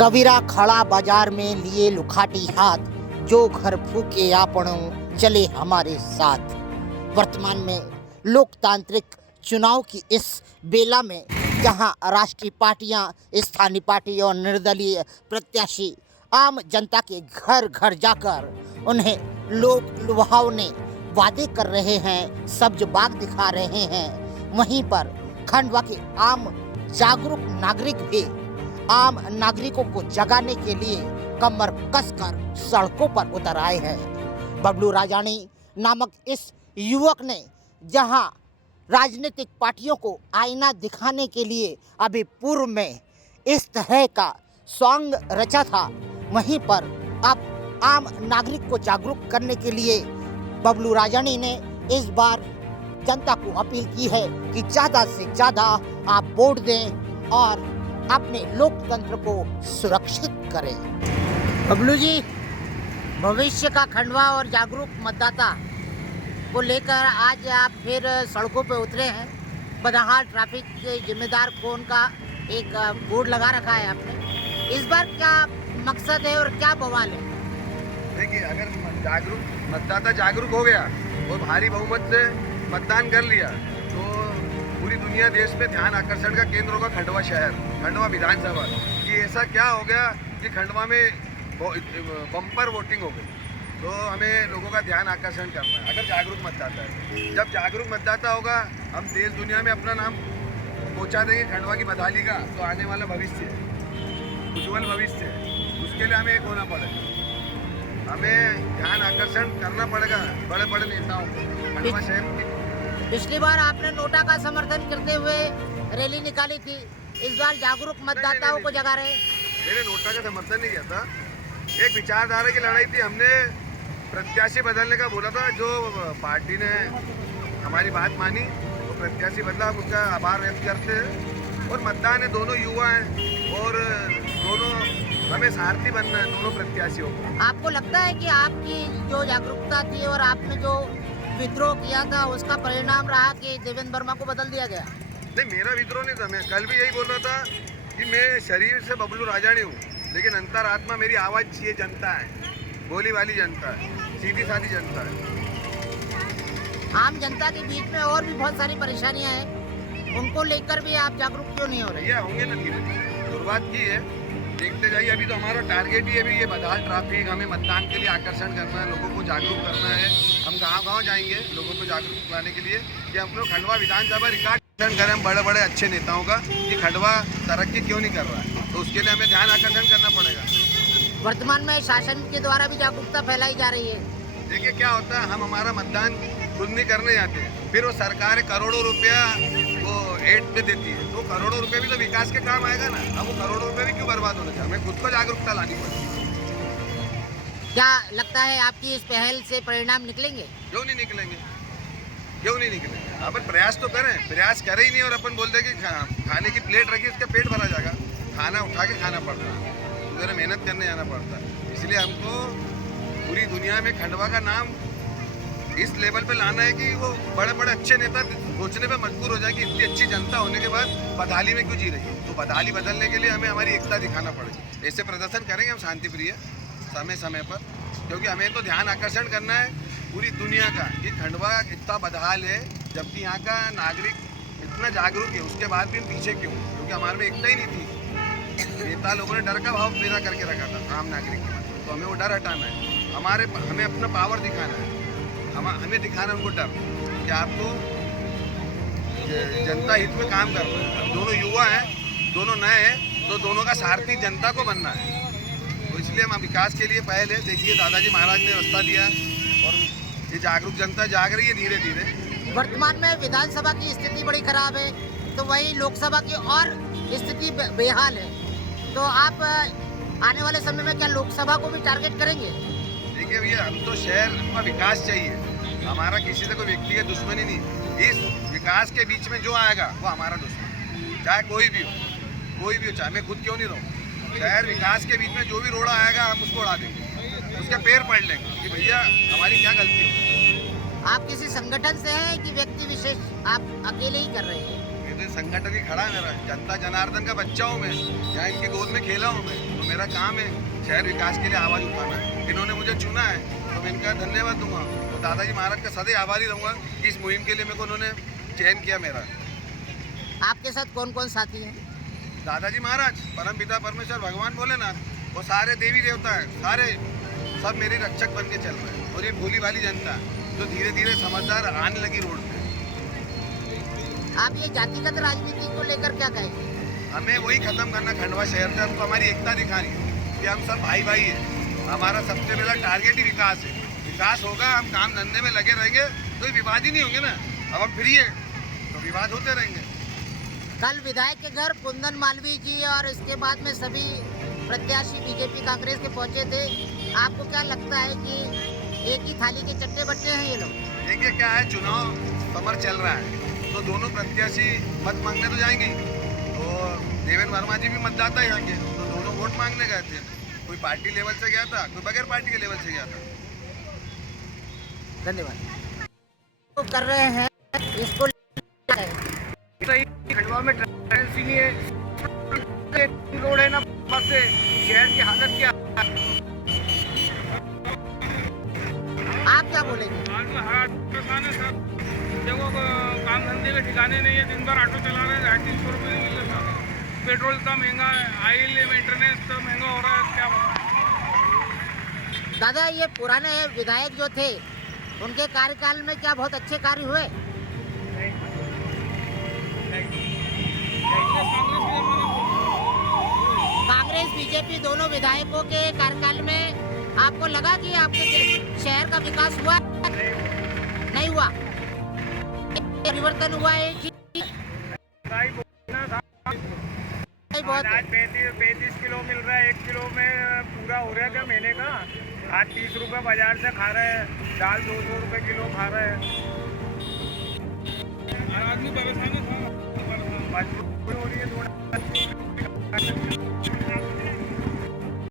कबीरा खड़ा बाजार में लिए लुखाटी हाथ, जो घर फूके आपणों चले हमारे साथ। वर्तमान में लोकतांत्रिक चुनाव की इस बेला में जहां राष्ट्रीय पार्टियां, स्थानीय पार्टी और निर्दलीय प्रत्याशी आम जनता के घर घर जाकर उन्हें लोक लुभावने वादे कर रहे हैं, सब्ज बाग दिखा रहे हैं, वहीं पर खंडवा के आम जागरूक नागरिक भी आम नागरिकों को जगाने के लिए कमर कसकर सड़कों पर उतर आए हैं। बबलू राजानी नामक इस युवक ने जहां राजनीतिक पार्टियों को आईना दिखाने के लिए अभी पूर्व में इस तरह का सॉन्ग रचा था, वहीं पर अब आम नागरिक को जागरूक करने के लिए बबलू राजानी ने इस बार जनता को अपील की है कि ज़्यादा से ज़्यादा आप वोट दें और अपने लोकतंत्र को सुरक्षित करें। बबलू जी, भविष्य का खंडवा और जागरूक मतदाता को लेकर आज आप फिर सड़कों पर उतरे हैं। बदहाल ट्रैफिक के जिम्मेदार कौन का एक बोर्ड लगा रखा है आपने। इस बार क्या मकसद है और क्या बवाल है? देखिए, अगर मतदाता जागरूक हो गया और भारी बहुमत से मतदान कर लिया तो पूरी दुनिया देश में ध्यान आकर्षण का केंद्र होगा खंडवा शहर, खंडवा विधानसभा। कि ऐसा क्या हो गया कि खंडवा में बम्पर वोटिंग हो गई, तो हमें लोगों का ध्यान आकर्षण करना है अगर जागरूक मतदाता है। जब जागरूक मतदाता होगा, हम देश दुनिया में अपना नाम पहुंचा देंगे खंडवा की बदहाली का, तो आने वाला भविष्य है, उज्ज्वल भविष्य है। उसके लिए हमें एक होना पड़ेगा, हमें ध्यान आकर्षण करना पड़ेगा बड़े बड़े नेताओं को खंडवा शहर की। पिछली बार आपने नोटा का समर्थन करते हुए रैली निकाली थी, इस बार जागरूक मतदाताओं को जगा रहे। मैंने नोटा का समर्थन नहीं किया था, एक विचारधारा की लड़ाई थी। हमने प्रत्याशी बदलने का बोला था, जो पार्टी ने हमारी बात मानी तो प्रत्याशी बदला, हम उसका आभार व्यक्त करते हैं। और मतदान है, दोनों युवा हैं और दोनों हमें सारथी बनना है दोनों प्रत्याशियों को। आपको लगता है कि आपकी जो जागरूकता थी और आपने जो विद्रोह किया था उसका परिणाम रहा कि देवेंद्र वर्मा को बदल दिया गया? नहीं, मेरा विद्रोह नहीं था। मैं कल भी यही बोल रहा था कि मैं शरीर से बबलू राजानी हूँ, लेकिन अंतरात्मा मेरी आवाज़ ये जनता है, बोली वाली जनता है, सीधी सादी जनता है। आम जनता के बीच में और भी बहुत सारी परेशानियां हैं, उनको लेकर भी आप जागरूक क्यों नहीं हो रहे? भैया होंगे ना, धीरे शुरुआत की है, देखते जाइए। अभी तो हमारा टारगेट ही है भी ये बदहाल ट्रैफिक, हमें मतदान के लिए आकर्षण करना है, लोगों को जागरूक करना है। हम गाँव जाएंगे लोगों को जागरूक कराने के लिए कि हम लोग खंडवा विधानसभा रिकॉर्ड करें हम बड़े बड़े अच्छे नेताओं का कि खंडवा तरक्की क्यों नहीं कर रहा है, तो उसके लिए हमें ध्यान आकर्षण करना पड़ेगा। वर्तमान में शासन के द्वारा भी जागरूकता फैलाई जा रही है। देखिए क्या होता है, हम हमारा मतदान खुद नहीं करने जाते, फिर वो सरकार करोड़ों रुपया वो एड पे देती है, तो करोड़ों रुपये भी तो विकास के काम आएगा ना। अब वो करोड़ों रुपये भी क्यों बर्बाद होना चाहिए, हमें खुद को जागरूकता लानी पड़ेगी। क्या लगता है आपकी इस पहल से परिणाम निकलेंगे? क्यों नहीं निकलेंगे, क्यों नहीं निकलेंगे? अपन प्रयास तो करें, प्रयास करें ही नहीं और अपन बोलते कि खाने की प्लेट रखी उसका पेट भरा जाएगा। खाना उठा के खाना पड़ता है, तो मेहनत करने जाना पड़ता है। इसलिए हमको पूरी दुनिया में खंडवा का नाम इस लेवल पे लाना है कि वो बड़े बड़े अच्छे नेता सोचने पे मजबूर हो जाए कि इतनी अच्छी जनता होने के बाद बदहाली में क्यों जी रही है। तो बदहाली बदलने के लिए हमें हमारी एकता दिखाना पड़ेगी। ऐसे प्रदर्शन करेंगे हम शांति प्रिय समय समय पर, क्योंकि हमें तो ध्यान आकर्षण करना है पूरी दुनिया का कि खंडवा इतना बदहाल है, जबकि यहाँ का नागरिक इतना जागरूक है, उसके बाद भी हम पीछे क्यों? क्योंकि हमारे में एकता ही नहीं थी। नेता लोगों ने डर का भाव पैदा करके रखा था आम नागरिक के, तो हमें वो डर हटाना है। हमें अपना पावर दिखाना है, हमें दिखाना है उनको डर कि आपको जनता हित में काम करना है। अब दोनों युवा हैं, दोनों नए हैं, तो दोनों का सारथी जनता को बनना है। तो इसलिए हम विकास के लिए पहले देखिए दादाजी महाराज ने रास्ता दिया और ये जागरूक जनता जाग रही है धीरे धीरे। वर्तमान में विधानसभा की स्थिति बड़ी खराब है, तो वही लोकसभा की और स्थिति बेहाल है, तो आप आने वाले समय में क्या लोकसभा को भी टारगेट करेंगे? देखिए भैया, हम तो शहर का विकास चाहिए, हमारा किसी से कोई व्यक्तिगत दुश्मनी नहीं। इस विकास के बीच में जो आएगा वो हमारा दुश्मन, चाहे कोई भी हो, चाहे मैं खुद क्यों नहीं रहूँ। शहर विकास के बीच में जो भी रोड़ा आएगा हम उसको उड़ा देंगे, उसके पैर पड़ लेंगे कि भैया हमारी क्या गलती हो। आप किसी संगठन से हैं कि व्यक्ति विशेष आप अकेले ही कर रहे हैं? ये तो संगठन ही खड़ा है मेरा, जनता जनार्दन का बच्चा हूँ मैं, यहाँ इनकी गोद में खेला हूँ मैं, तो मेरा काम है शहर विकास के लिए आवाज़ उठाना। इन्होंने मुझे चुना है तो मैं इनका धन्यवाद दूंगा। तो दादाजी महाराज का सदैव आभारी रहूँगा कि इस मुहिम के लिए मेरे को उन्होंने चयन किया मेरा। आपके साथ कौन कौन साथी हैं? दादाजी महाराज, परम पिता परमेश्वर भगवान भोलेनाथ, वो सारे देवी देवता हैं, सारे सब मेरे रक्षक बन के चल रहे हैं। और ये भोली भाली जनता जो धीरे धीरे समझदार आने लगी रोड पे। आप ये जातिगत राजनीति को लेकर क्या कहेंगे? हमें वही खत्म करना खंडवा शहर से। हमको हमारी एकता दिखानी है कि हम सब भाई भाई हैं। हमारा सबसे पहला टारगेट ही विकास है। विकास होगा, हम काम धंधे में लगे रहेंगे तो विवाद ही नहीं होंगे ना। अब हम फ्री है तो विवाद होते रहेंगे। कल विधायक के घर कुंदन मालवीय जी और इसके बाद में सभी प्रत्याशी बीजेपी कांग्रेस के पहुंचे थे। आपको क्या लगता है कि एक ही थाली के चट्टे बट्टे हैं ये लोग? देखिए क्या है, चुनाव समर चल रहा है तो दोनों प्रत्याशी मत मांगने तो जाएंगे। तो देवेंद्र वर्मा जी भी मतदाता यहाँ के, तो दोनों वोट मांगने गए थे। कोई पार्टी लेवल से गया था, कोई बगैर पार्टी के लेवल से गया था। धन्यवाद। तो कर रहे हैं इसको सही खंडवा में ट्रांसपेरेंसी नहीं है, रोड है ना बस से शहर की हालत क्या। आप क्या बोलेंगे? देखो काम धंधे के ठिकाने नहीं है, दिन भर ऑटो चला रहे हैं, 350 रुपये नहीं मिल रहा। पेट्रोल इतना महंगा है, ऑयल मेंटेनेंस तो महंगा हो रहा है, क्या बताएं। दादा, ये पुराने विधायक जो थे उनके कार्यकाल में क्या बहुत अच्छे कार्य हुए? कांग्रेस बीजेपी दोनों विधायकों के कार्यकाल में आपको लगा कि आपके शहर का विकास हुआ? नहीं हुआ। परिवर्तन हुआ है कि बहुत 35 किलो मिल रहा है, 1 किलो में पूरा हो रहा है क्या महीने का। आज 30 रुपये बाजार से खा रहे हैं, दाल 200 रुपये किलो खा रहे हैं। आदमी परेशान है, मजबूरी हो रही है थोड़ा।